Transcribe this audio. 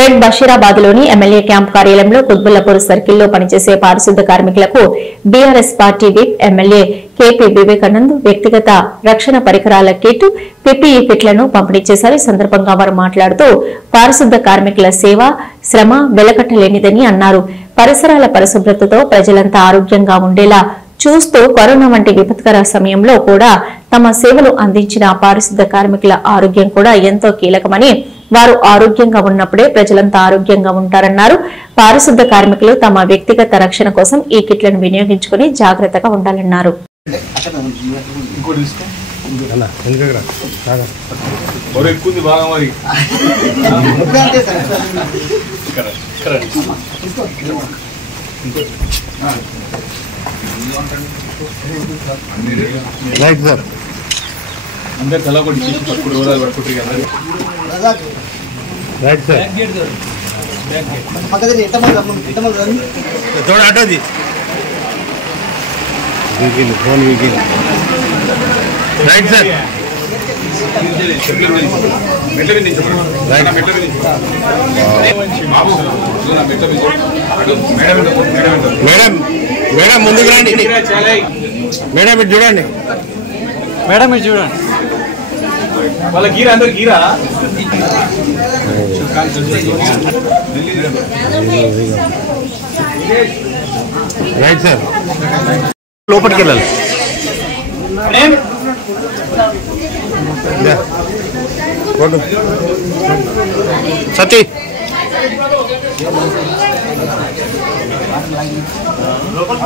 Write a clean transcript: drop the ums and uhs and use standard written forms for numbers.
పెట్ బషీరాబాద్లోని MLA camp కార్యాలయంలో కుత్బుల్లాపూర్ సర్కిల్లో పనిచేసే పారిశుద్ధ్య కార్మికులకు BRS party whip MLA KP Vivekanand వ్యక్తిగత రక్షణ పరికరాల కిట్ పీపీఈ కిట్లను పంపిణీ చేశారు. ఈ సందర్భంగా వారు మాట్లాడుతూ పారిశుద్ధ్య కార్మికుల సేవ శ్రమ వెలకట్టలేనిదని అన్నారు. పరిసరాల పరిశుభ్రతతో ప్రజలంతా ఆరోగ్యంగా ఉండేలా చూస్తూ కరోనా వంటి విపత్కర సమయంలో కూడా తమ సేవలు అందించిన పారిశుద్ధ్య కార్మికుల ఆరోగ్యం కూడా ఎంతో కీలకమని, వారు ఆరోగ్యంగా ఉన్నప్పుడే ప్రజలంతా ఆరోగ్యంగా ఉంటారన్నారు. పారిశుద్ధ్య కార్మికులు తమ వ్యక్తిగత రక్షణ కోసం ఈ కిట్లను వినియోగించుకుని జాగ్రత్తగా ఉండాలన్నారు. రైట్ సార్ అందరు తల కొట్టి చేసి పట్టుకుని రోజులు పట్టుకుంటారు కదా. రైట్ సార్ थोड़ा हटो जी फोन वीकिल राइट सर మేడం మేడం ముందుకు రండి. మేడం ఇటు చూడండి. మేడం ఇటు చూడండి. వాళ్ళ గీరా అందరు గీరా రైట్ సార్ లోపలికి వెళ్ళాలి. సతీ లోపల